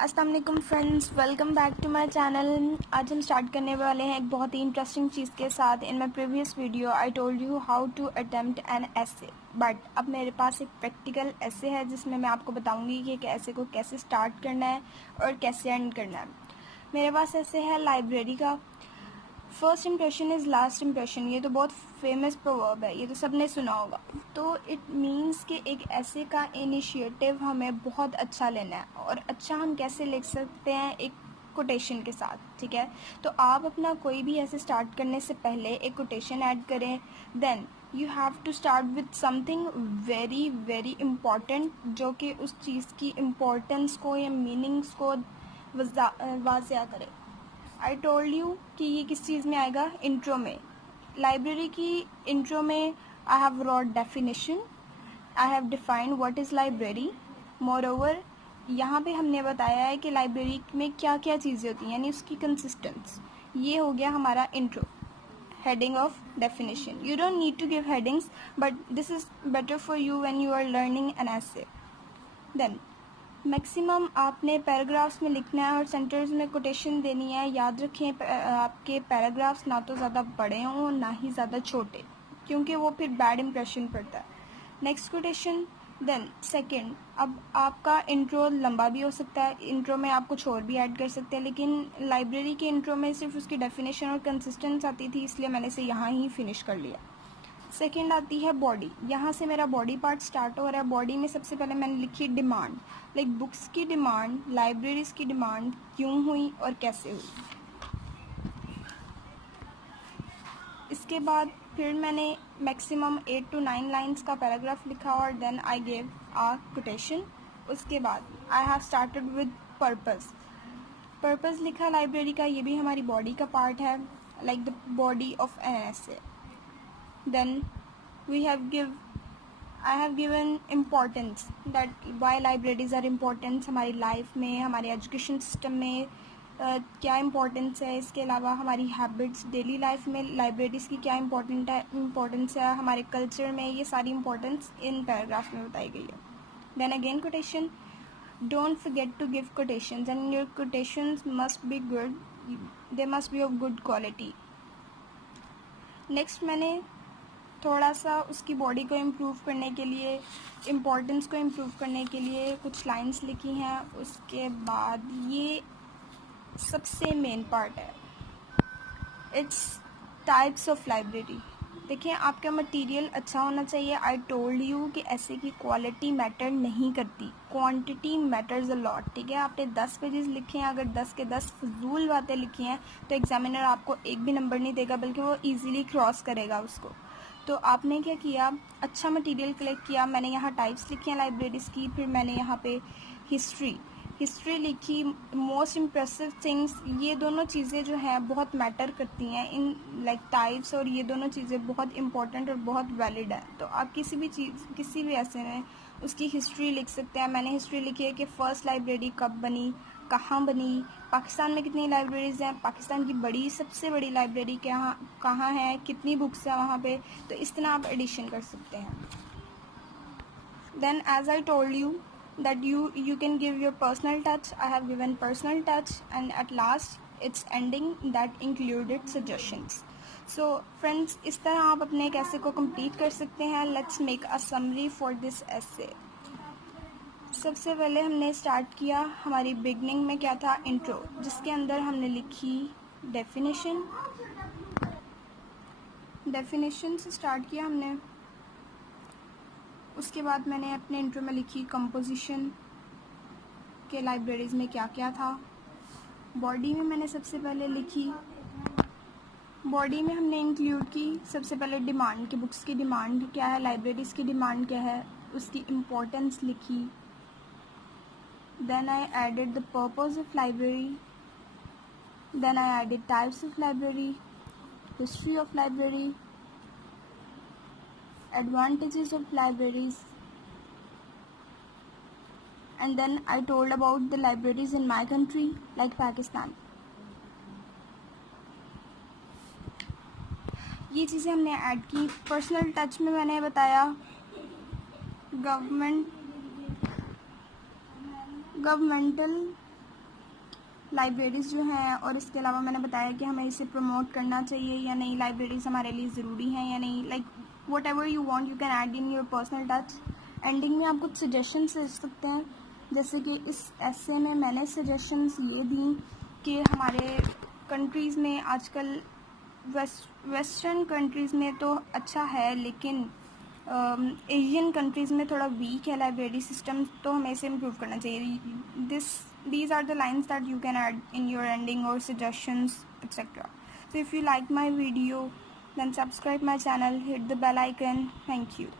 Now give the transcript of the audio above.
अस्सलाम वालेकुम friends, welcome back to my channel. आज हम स्टार्ट करने वाले हैं एक बहुत ही इंटरेस्टिंग चीज़ के साथ। In my previous video I told you how to attempt an essay, but अब मेरे पास एक प्रैक्टिकल एसे है जिसमें मैं आपको बताऊंगी कि एक एसे को कैसे स्टार्ट करना है और कैसे एंड करना है। मेरे पास ऐसे है लाइब्रेरी का। First impression is last impression, ये तो बहुत फेमस प्रोवर्ब है, ये तो सबने सुना होगा। तो इट मीन्स कि एक ऐसे का इनिशिएटिव हमें बहुत अच्छा लेना है। और अच्छा हम कैसे लिख सकते हैं? एक कोटेशन के साथ, ठीक है। तो आप अपना कोई भी ऐसे स्टार्ट करने से पहले एक कोटेशन ऐड करें। Then you have to start with something very very important, जो कि उस चीज़ की इम्पोर्टेंस को या मीनिंग्स को वाज़िया करे। आई टोल्ड यू कि ये किस चीज़ में आएगा, इंट्रो में। लाइब्रेरी की इंट्रो में I have wrote definition, I have defined what is library. Moreover यहाँ पे हमने बताया है कि लाइब्रेरी में क्या क्या चीज़ें होती हैं, यानी उसकी कंसिस्टेंस। ये हो गया हमारा intro, heading of definition. You don't need to give headings, but this is better for you when you are learning an essay. Then maximum आपने पैराग्राफ्स में लिखना है और सेंटर्स में कोटेशन देनी है। याद रखें आपके पैराग्राफ्स ना तो ज़्यादा बड़े हों और ना ही ज़्यादा छोटे, क्योंकि वो फिर बैड इंप्रेशन पड़ता है। Next quotation. देन सेकंड, अब आपका इंट्रो लंबा भी हो सकता है, इंट्रो में आप कुछ और भी ऐड कर सकते हैं, लेकिन लाइब्रेरी के इंट्रो में सिर्फ उसकी डेफिनेशन और कंसिस्टेंस आती थी, इसलिए मैंने इसे यहाँ ही फिनिश कर लिया। सेकेंड आती है बॉडी। यहाँ से मेरा बॉडी पार्ट स्टार्ट हो रहा है। बॉडी में सबसे पहले मैंने लिखी डिमांड, लाइक बुक्स की डिमांड, लाइब्रेरीज की डिमांड क्यों हुई और कैसे हुई। इसके बाद फिर मैंने मैक्सिमम 8 to 9 लाइन्स का पैराग्राफ लिखा और then I gave a quotation. उसके बाद I have started with purpose. Purpose लिखा लाइब्रेरी का, ये भी हमारी बॉडी का पार्ट है, like the body of an essay. Then I have given importance that why libraries are important हमारी लाइफ में, हमारे एजुकेशन सिस्टम में क्या इम्पोर्टेंस है। इसके अलावा हमारी हैबिट्स, डेली लाइफ में लाइब्रेरीज़ की क्या इम्पोर्टेंस है, हमारे कल्चर में, ये सारी इम्पोर्टेंस इन पैराग्राफ में बताई गई है। Then again quotation. Don't forget to give quotations and your quotations must be good, they must be of good quality. Next मैंने थोड़ा सा उसकी बॉडी को इम्प्रूव करने के लिए, इम्पोर्टेंस को इम्प्रूव करने के लिए कुछ लाइंस लिखी हैं। उसके बाद ये सबसे मेन पार्ट है, इट्स टाइप्स ऑफ लाइब्रेरी। देखिए, आपका मटेरियल अच्छा होना चाहिए। आई टोल्ड यू कि ऐसे की क्वालिटी मैटर नहीं करती, क्वांटिटी मैटर्स अ लॉट, ठीक है। आपने 10 पेजेस लिखे हैं, अगर 10 के 10 फजूल बातें लिखी हैं तो एग्जामिनर आपको एक भी नंबर नहीं देगा, बल्कि वो ईजिली क्रॉस करेगा उसको। तो आपने क्या किया, अच्छा मटेरियल कलेक्ट किया। मैंने यहाँ टाइप्स लिखी हैं लाइब्रेरीज की, फिर मैंने यहाँ पे हिस्ट्री लिखी, मोस्ट इम्प्रेसिव थिंग्स। ये दोनों चीज़ें जो हैं बहुत मैटर करती हैं इन लाइक टाइप्स, और ये दोनों चीज़ें बहुत इंपॉर्टेंट और बहुत वैलिड है। तो आप किसी भी ऐसे में उसकी हिस्ट्री लिख सकते हैं। मैंने हिस्ट्री लिखी है कि फ़र्स्ट लाइब्रेरी कब बनी, कहाँ बनी, पाकिस्तान में कितनी लाइब्रेरीज़ हैं, पाकिस्तान की सबसे बड़ी लाइब्रेरी कहाँ है, कितनी बुक्स हैं वहाँ पे। तो इस तरह आप एडिशन कर सकते हैं। Then as I told you that you can give your personal touch, I have given personal touch, and at last it's ending that included suggestions. So friends, इस तरह आप अपने एक essay को complete कर सकते हैं। Let's make a summary for this essay. सबसे पहले हमने स्टार्ट किया, हमारी बिगनिंग में क्या था, इंट्रो, जिसके अंदर हमने लिखी डेफिनेशन से स्टार्ट किया हमने। उसके बाद मैंने अपने इंट्रो में लिखी कंपोजिशन के लाइब्रेरीज़ में क्या क्या था। बॉडी में मैंने सबसे पहले लिखी, बॉडी में हमने इंक्लूड की सबसे पहले डिमांड, कि बुक्स की डिमांड क्या है, लाइब्रेरीज़ की डिमांड क्या है, उसकी इम्पोर्टेंस लिखी। Then I added the purpose of library, then I added types of library, history of library, advantages of libraries, and then I told about the libraries in my country like Pakistan. ये चीज़ें हमने add की। Personal touch में मैंने बताया governmental libraries जो हैं, और इसके अलावा मैंने बताया कि हमें इसे प्रमोट करना चाहिए या नहीं, लाइब्रेरीज़ हमारे लिए ज़रूरी हैं या नहीं। Like what ever you want you can add in your personal touch. Ending में आप कुछ सजेशंस दे सकते हैं, जैसे कि इस ऐसे में मैंने सजेशंस ये दी कि हमारे कंट्रीज़ में आजकल वेस्टर्न कंट्रीज़ में तो अच्छा है, लेकिन एशियन कंट्रीज़ में थोड़ा वीक है लाइब्रेरी सिस्टम, तो हमें इसे इम्प्रूव करना चाहिए। These are the lines that you can add in your ending or suggestions, etc. So if you like my video, then subscribe my channel, hit the bell icon. Thank you.